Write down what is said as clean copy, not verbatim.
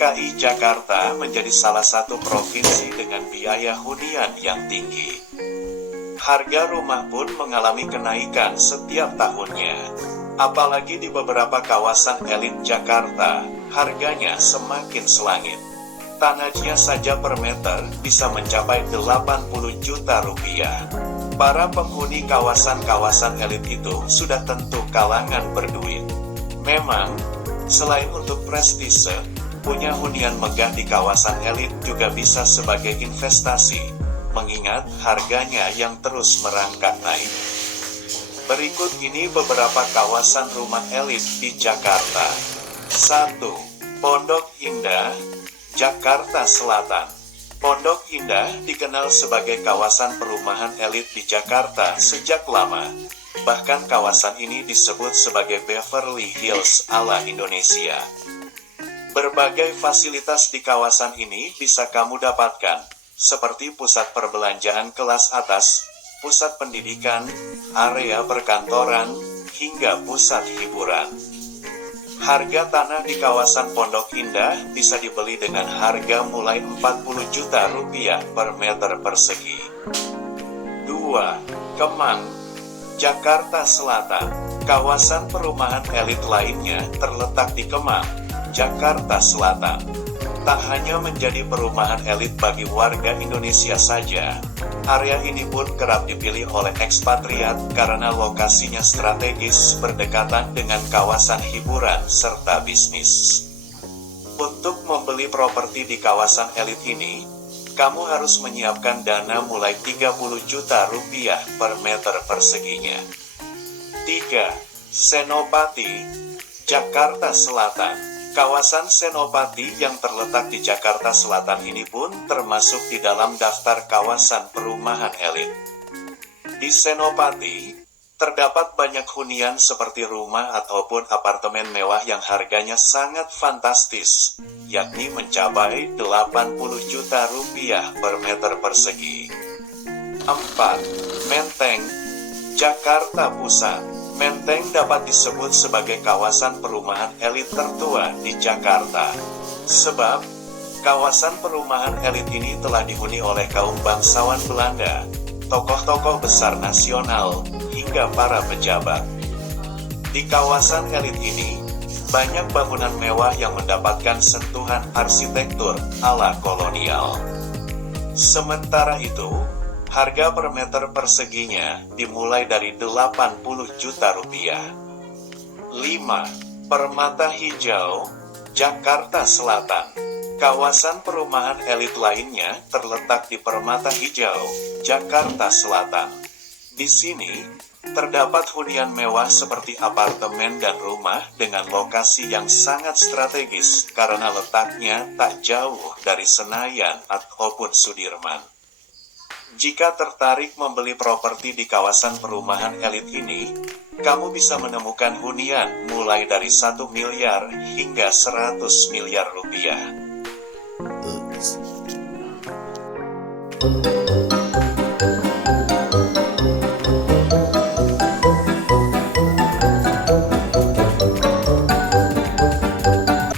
DKI Jakarta menjadi salah satu provinsi dengan biaya hunian yang tinggi. Harga rumah pun mengalami kenaikan setiap tahunnya. Apalagi di beberapa kawasan elit Jakarta, harganya semakin selangit. Tanahnya saja per meter bisa mencapai 80 juta rupiah. Para penghuni kawasan-kawasan elit itu sudah tentu kalangan berduit. Memang, selain untuk prestise, punya hunian megah di kawasan elit juga bisa sebagai investasi, mengingat harganya yang terus merangkak naik. Berikut ini beberapa kawasan rumah elit di Jakarta. 1. Pondok Indah, Jakarta Selatan. Pondok Indah dikenal sebagai kawasan perumahan elit di Jakarta sejak lama. Bahkan kawasan ini disebut sebagai Beverly Hills ala Indonesia. Berbagai fasilitas di kawasan ini bisa kamu dapatkan, seperti pusat perbelanjaan kelas atas, pusat pendidikan, area perkantoran, hingga pusat hiburan. Harga tanah di kawasan Pondok Indah bisa dibeli dengan harga mulai 40 juta rupiah per meter persegi. 2. Kemang, Jakarta Selatan. Kawasan perumahan elit lainnya terletak di Kemang, Jakarta Selatan. Tak hanya menjadi perumahan elit bagi warga Indonesia saja, area ini pun kerap dipilih oleh ekspatriat karena lokasinya strategis berdekatan dengan kawasan hiburan serta bisnis. Untuk membeli properti di kawasan elit ini, kamu harus menyiapkan dana mulai 30 juta rupiah per meter perseginya. 3. Senopati, Jakarta Selatan. Kawasan Senopati yang terletak di Jakarta Selatan ini pun termasuk di dalam daftar kawasan perumahan elit. Di Senopati, terdapat banyak hunian seperti rumah ataupun apartemen mewah yang harganya sangat fantastis, yakni mencapai 80 juta rupiah per meter persegi. 4. Menteng, Jakarta Pusat. Menteng dapat disebut sebagai kawasan perumahan elit tertua di Jakarta. Sebab, kawasan perumahan elit ini telah dihuni oleh kaum bangsawan Belanda, tokoh-tokoh besar nasional, hingga para pejabat. Di kawasan elit ini, banyak bangunan mewah yang mendapatkan sentuhan arsitektur ala kolonial. Sementara itu, harga per meter perseginya dimulai dari 80 juta rupiah. 5. Permata Hijau, Jakarta Selatan. Kawasan perumahan elit lainnya terletak di Permata Hijau, Jakarta Selatan. Di sini, terdapat hunian mewah seperti apartemen dan rumah dengan lokasi yang sangat strategis karena letaknya tak jauh dari Senayan ataupun Sudirman. Jika tertarik membeli properti di kawasan perumahan elit ini, kamu bisa menemukan hunian mulai dari 1 miliar hingga 100 miliar rupiah.